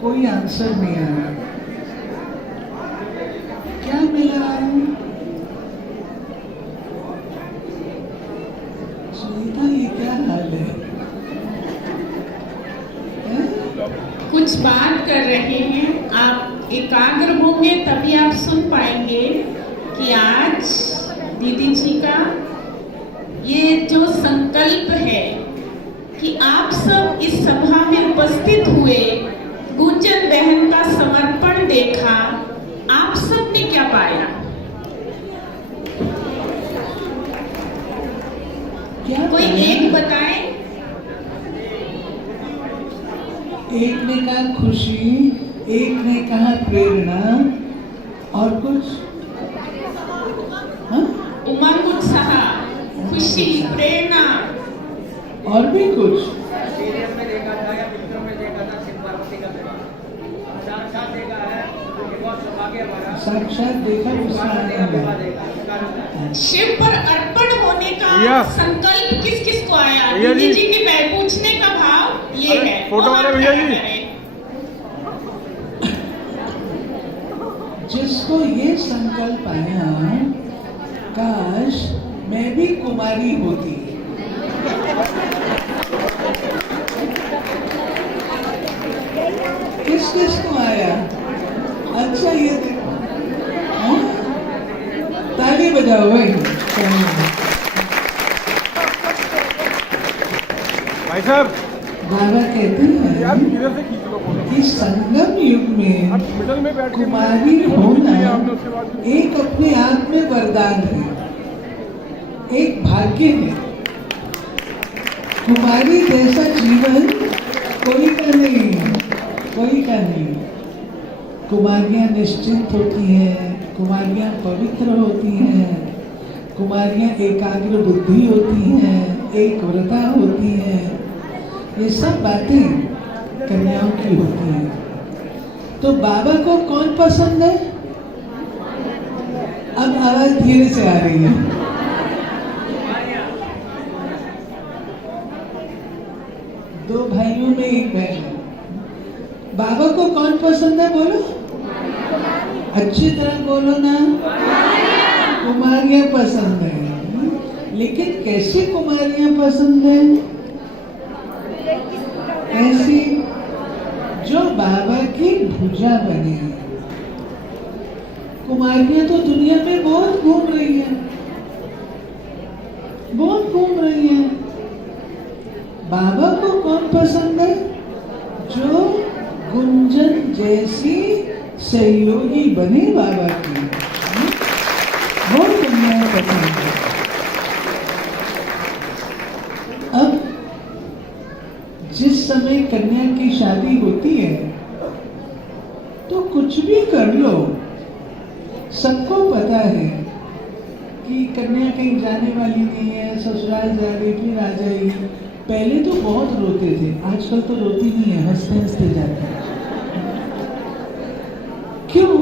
कोई आंसर नहीं आया। क्या मिला? सुनीता, ये क्या हाल है? कुछ बात कर रहे हैं, आप एकाग्र होंगे तभी आप सुन पाएंगे कि आज दीदी जी का ये जो संकल्प है कि आप सब इस सभा में उपस्थित हुए, गुंजन बहन का समर्पण देखा, आप सब ने क्या पाया? क्या कोई एक बताए। एक ने कहा खुशी, एक ने कहा प्रेरणा, और कुछ? हाँ? उमंग, उत्साह, खुशी, प्रेरणा, और भी कुछ? सीरियल में देखा था या पिक्चरों में देखा था, शिव पार्वती का विवाह साक्षात देखा है, ये बहुत सौभाग्य हमारा। साक्षात देखा, पार्वती का विवाह देखा। शिव पर अर्पण होने का संकल्प किस किस को आया? दीदी जी के मैं पूछने का भाव ये है। फोटो वाले भैया जी, जिसको ये संकल्प आया, काश मैं भी कुमारी होती। किस किस को आया? अच्छा, ये देखो, हाँ? ताली बजाओ भाई। भाई साहब बाबा कहते यार हैं किधर से खींच लो फोटो। कि संगम युग में आप मिडल में बैठ के कुमारी होना एक अपने आप में वरदान है, एक भाग्य है। कुमारी जैसा जीवन कोई का नहीं, कोई का नहीं। कुमारियां निश्चिंत होती हैं, कुमारियां पवित्र होती हैं, कुमारियां एकाग्र बुद्धि होती हैं, एक व्रता होती हैं। ये सब बातें कन्याओं की होती हैं। तो बाबा को कौन पसंद है? अब आवाज धीरे से आ रही है। दो भाइयों में एक बहन है। बाबा को कौन पसंद है? बोलो, अच्छी तरह बोलो ना। कुमारियां पसंद है। लेकिन कैसी कुमारियां पसंद है? ऐसी जो बाबा की भुजा बने। कुमारियां तो दुनिया में बहुत घूम रही हैं, बहुत घूम रही हैं। बाबा को कौन पसंद है? जो गुंजन जैसी सहयोगी बने बाबा की, वो कन्या पसंद है। अब जिस समय कन्या की शादी होती है तो कुछ भी कर लो, सबको पता है कि कन्या कहीं जाने वाली नहीं है, ससुराल जा रही, फिर आ जाएगी। पहले तो बहुत रोते थे, आजकल तो रोती नहीं है, हंसते हंसते जाते हैं। क्यों?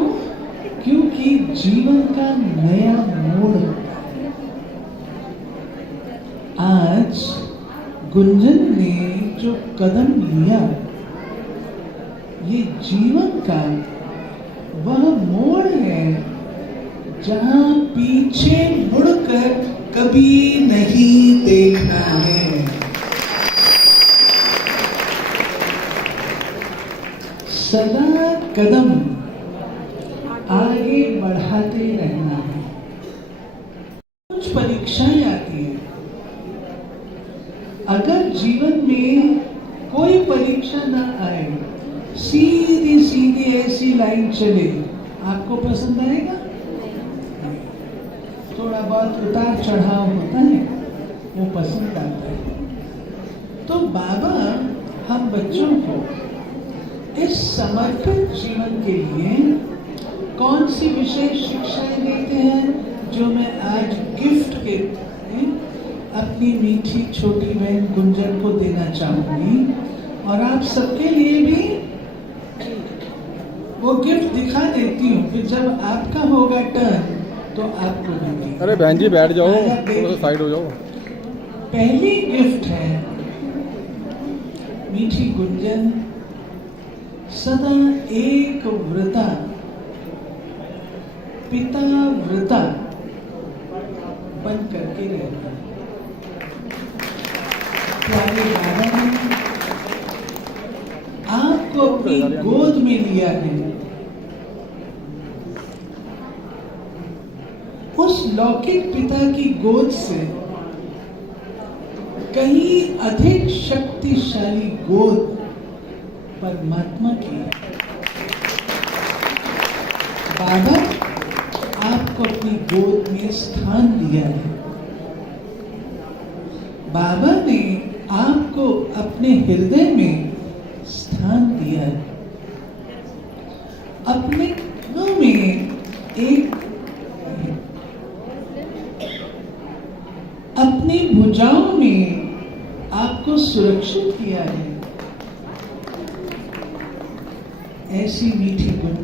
क्योंकि जीवन का नया मोड़ होता है। आज गुंजन ने जो कदम लिया, ये जीवन का वह मोड़ है जहां पीछे मुड़कर कभी नहीं देखना है। सदा कदम आगे बढ़ाते रहना है। कुछ परीक्षाएं आती हैं। अगर जीवन में कोई परीक्षा ना आए, सीधी सीधी ऐसी लाइन चले, आपको पसंद आएगा? थोड़ा बहुत उतार चढ़ाव होता है, वो पसंद आता है। तो बाबा हम बच्चों को इस समर्पित जीवन के लिए कौन सी विशेष शिक्षाएं देते हैं, जो मैं आज गिफ्ट के अपनी मीठी छोटी बहन गुंजन को देना चाहूंगी, और आप सबके लिए भी वो गिफ्ट दिखा देती हूँ। फिर जब आपका होगा टर्न तो आपको भी। अरे बहन जी बैठ जाओ, थोड़ा सा साइड हो जाओ। पहली गिफ्ट है मीठी गुंजन, सदा एक व्रता पिता व्रता बन करके रहना। प्यारे बाबा ने आपको अपनी गोद में लिया है। उस लौकिक पिता की गोद से कहीं अधिक शक्तिशाली गोद परमात्मा की है। बाबा आपको अपनी गोद में स्थान दिया है। बाबा ने आपको अपने हृदय में स्थान दिया है। अपने कानों में अपनी भुजाओं में आपको सुरक्षित किया है। ऐसी मीठी गुण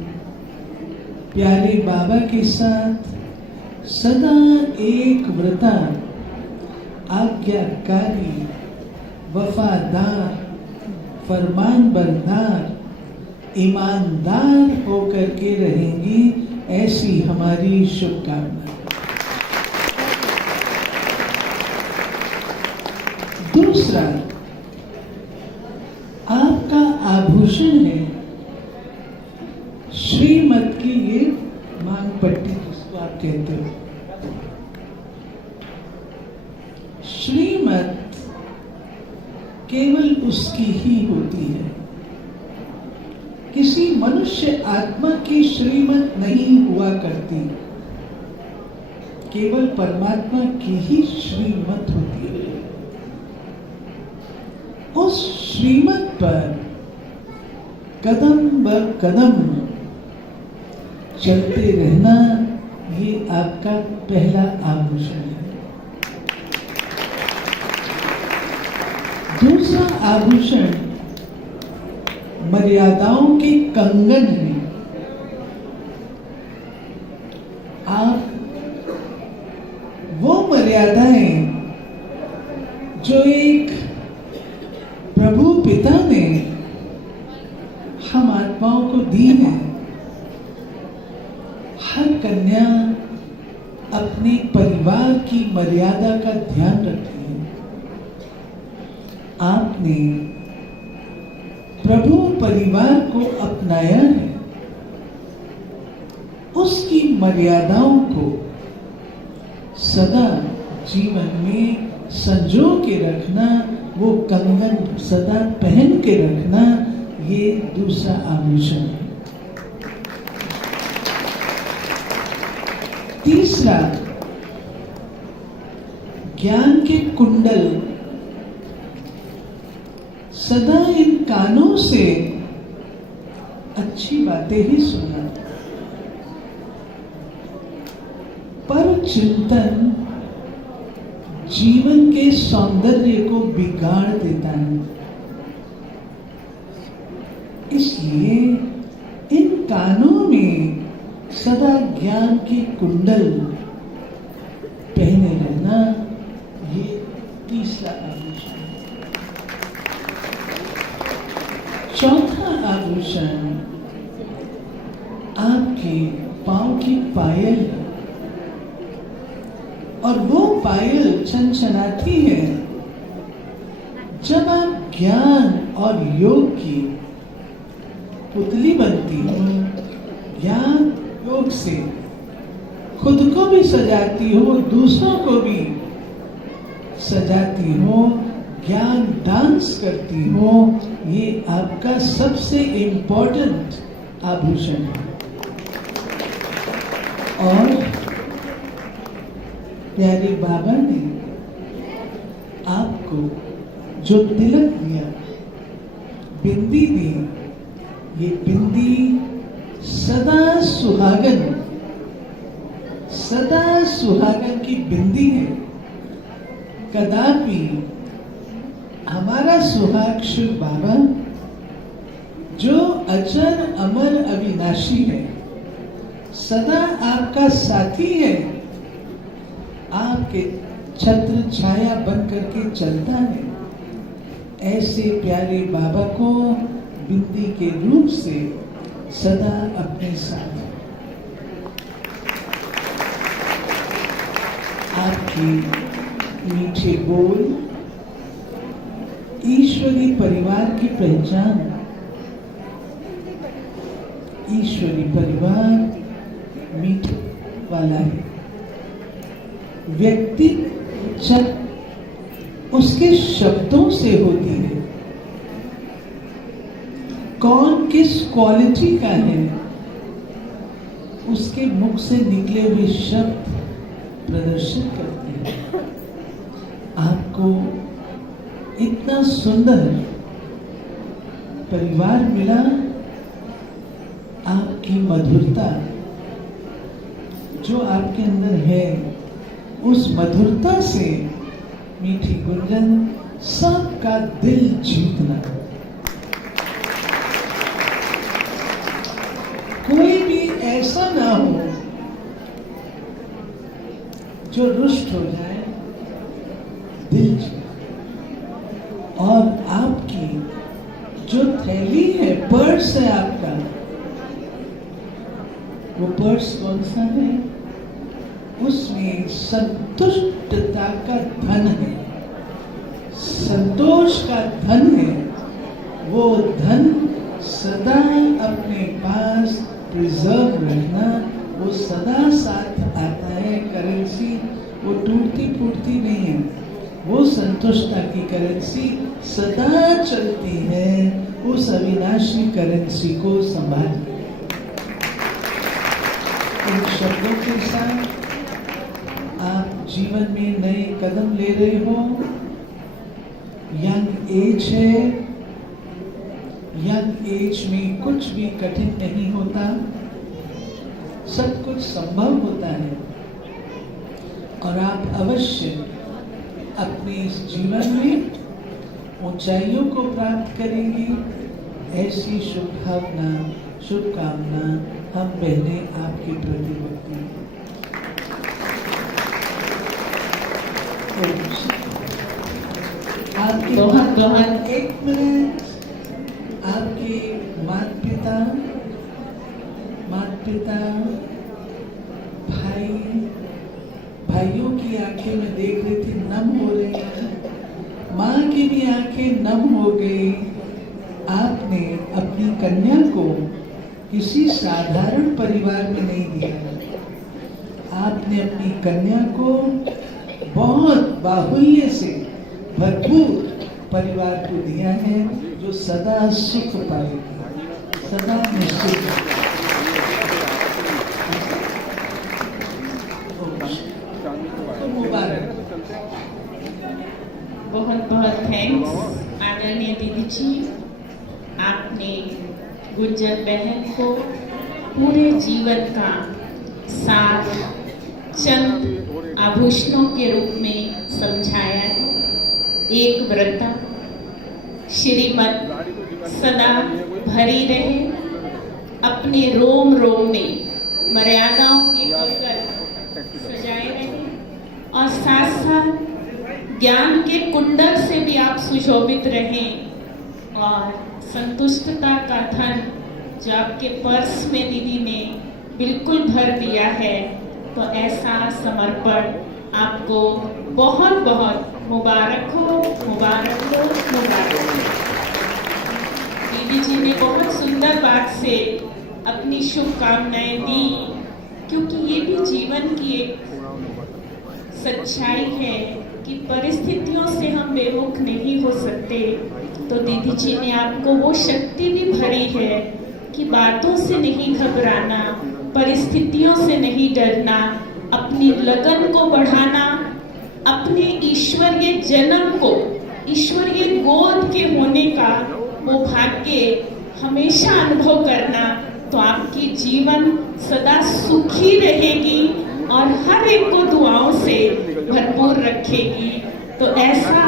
प्यारे बाबा के साथ सदा एक व्रता आज्ञाकारी वफादार फरमानबरदार ईमानदार होकर के रहेंगी, ऐसी हमारी शुभकामना। दूसरा, आपका आभूषण है श्रीमत की ये मांग पट्टी, जिसको आप कहते हो। श्रीमत केवल उसकी ही होती है। किसी मनुष्य आत्मा की श्रीमत नहीं हुआ करती, केवल परमात्मा की ही श्रीमत होती है। उस श्रीमत पर कदम ब कदम चलते रहना, ये आपका पहला आभूषण है। दूसरा आभूषण मर्यादाओं के कंगन है। आप वो मर्यादाएं जो एक प्रभु पिता ने हम आत्माओं को दी है, हर कन्या अपने परिवार की मर्यादा का ध्यान रखती है। आपने प्रभु परिवार को अपनाया है, उसकी मर्यादाओं को सदा जीवन में संजो के रखना, वो कंगन सदा पहन के रखना, ये दूसरा आभूषण है। तीसरा, ज्ञान के कुंडल, सदा इन कानों से अच्छी बातें ही सुना। पर चिंतन जीवन के सौंदर्य को बिगाड़ देता है। इसलिए इन कानों में सदा ज्ञान के कुंडल पहने रहना, ये तीसरा आभूषण है। चौथा आभूषण आपके पांव की पायल है, और वो पायल छनछनाती है जब आप ज्ञान और योग की पुतली बनती हो। ज्ञान योग से खुद को भी सजाती हो, दूसरों को भी सजाती हो, ज्ञान डांस करती हो, ये आपका सबसे इम्पोर्टेंट आभूषण है। और प्यारे बाबा ने आपको जो तिलक दिया, बिंदी दी, ये बिंदी सदा सुहागन की बिंदी है। कदापि हमारा सुहाग शिव बाबा जो अचर अमर अविनाशी है, सदा आपका साथी है, आपके छत्र छाया बन करके चलता है। ऐसे प्यारे बाबा को बिंदी के रूप से सदा अपने साथ। आपकी मीठे बोल ईश्वरी परिवार की पहचान। ईश्वरी परिवार मीठे वाला है। व्यक्ति उसके शब्दों से होती है। कौन किस क्वालिटी का है, उसके मुख से निकले हुए शब्द प्रदर्शित करते हैं। आपको इतना सुंदर परिवार मिला। आपकी मधुरता जो आपके अंदर है, उस मधुरता से मीठी गुंजन सबका दिल जीतना। कोई भी ऐसा ना हो जो रुष्ट हो जाए, दिल जीतना। और आपकी जो थैली है, पर्स है आपका, वो पर्स कौन सा है? उसमें संतुष्टता का धन है, संतोष का धन है। वो धन सदा अपने पास प्रिजर्व रखना, वो सदा साथ आता है। करेंसी वो टूटती फूटती नहीं है, वो संतुष्टता की करेंसी सदा चलती है। उस अविनाशी करेंसी को संभालिए। इन शब्दों के साथ आप जीवन में नए कदम ले रहे हो। यंग एज है, यंग एज में कुछ भी कठिन नहीं होता, सब कुछ संभव होता है। और आप अवश्य अपने इस जीवन में ऊंचाइयों को प्राप्त करेंगे। ऐसी शुभकामना हम बहनें आपके प्रति होती हैं। आपके बहुत एक मिनट, आपके माता पिता भाइयों की आंखें में देख रही थी, नम हो रही हैं। माँ की भी आंखें नम हो गई। आपने अपनी कन्या को किसी साधारण परिवार में नहीं दिया। आपने अपनी कन्या को बहुत बाहुल्य से भरपूर परिवार को दिया है, जो सदा सुख पाएगी, सदा निश्चित। बहुत बहुत थैंक्स आदरणीय दीदी जी। आपने गुंजन बहन को पूरे जीवन का साथ चंद आभूषणों के रूप में समझाया है। एक व्रता श्रीमत सदा भरी रहे, अपने रोम रोम में मर्यादाओं की कंकर सजाए रहे, और साथ साथ ज्ञान के कुंडल से भी आप सुशोभित रहें। और संतुष्टता का धन जो आपके पर्स में दीदी ने बिल्कुल भर दिया है, तो ऐसा समर्पण आपको बहुत बहुत मुबारक हो, मुबारक हो, मुबारक हो। दीदी जी ने बहुत सुंदर बात से अपनी शुभकामनाएं दी, क्योंकि ये भी जीवन की एक सच्चाई है कि परिस्थितियों से हम बेमुख नहीं हो सकते। तो दीदी जी ने आपको वो शक्ति भी भरी है कि बातों से नहीं घबराना, परिस्थितियों से नहीं डरना, अपनी लगन को बढ़ाना, अपने ईश्वरीय जन्म को, ईश्वरीय गोद के होने का वो भाग्य हमेशा अनुभव करना। तो आपकी जीवन सदा सुखी रहेगी और हर एक को दुआओं से भरपूर रखेगी। तो ऐसा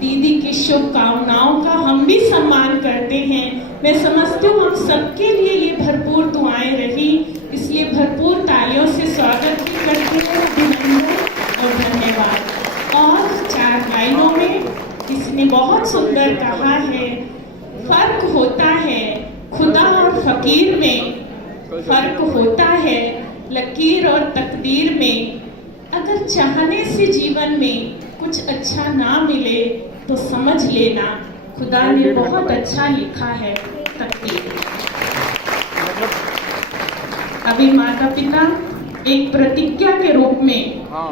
दीदी की शुभकामनाओं का हम भी सम्मान करते हैं। मैं समझती हूँ हम सबके लिए ये भरपूर दुआएं रही, इसलिए भरपूर तालियों से स्वागत भी करती हूँ, अभिनंदन और धन्यवाद। और 4 लाइनों में किसी ने बहुत सुंदर कहा है, फर्क होता है खुदा और फकीर में, फर्क होता है लकीर और तकदीर में। अगर चाहने से जीवन में कुछ अच्छा ना मिले तो समझ लेना खुदा ने बहुत अच्छा लिखा है तकदीर। अभी माता पिता एक प्रतिज्ञा के रूप में हाँ